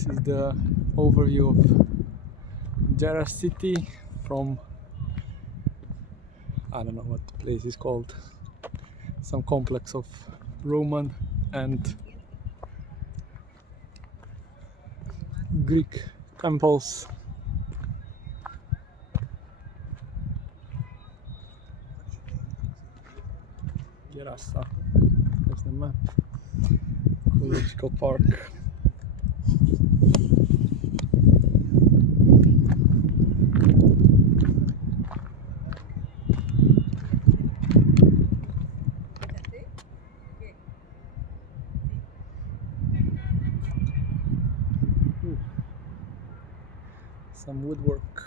This is the overview of Jerash city from, I don't know what the place is called, some complex of Roman and Greek temples. Jerash, there's the map. Archaeological park. Some woodwork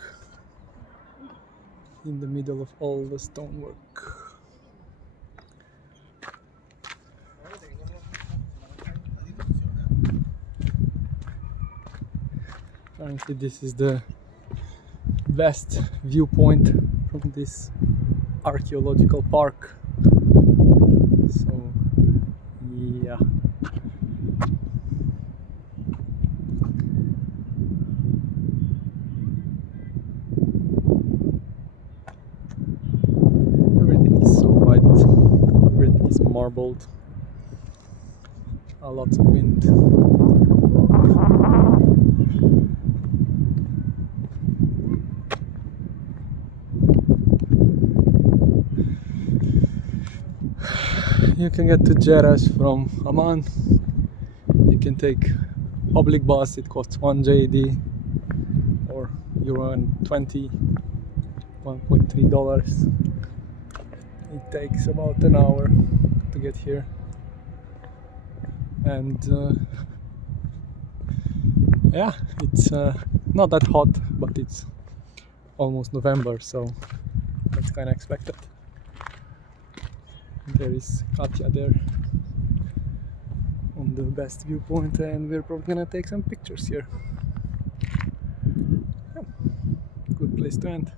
in the middle of all the stonework. Apparently this is the best viewpoint from this archaeological park. So yeah. Everything is so white, everything is marbled, a lot of wind. You can get to Jerash from Amman. You can take public bus, it costs 1 JD or €1.20, $1.3. It takes about an hour to get here, and yeah, it's not that hot, but it's almost November, so that's kind of expected. There is Katya there on the best viewpoint, and we're probably gonna take some pictures here. Yeah. Good place to end.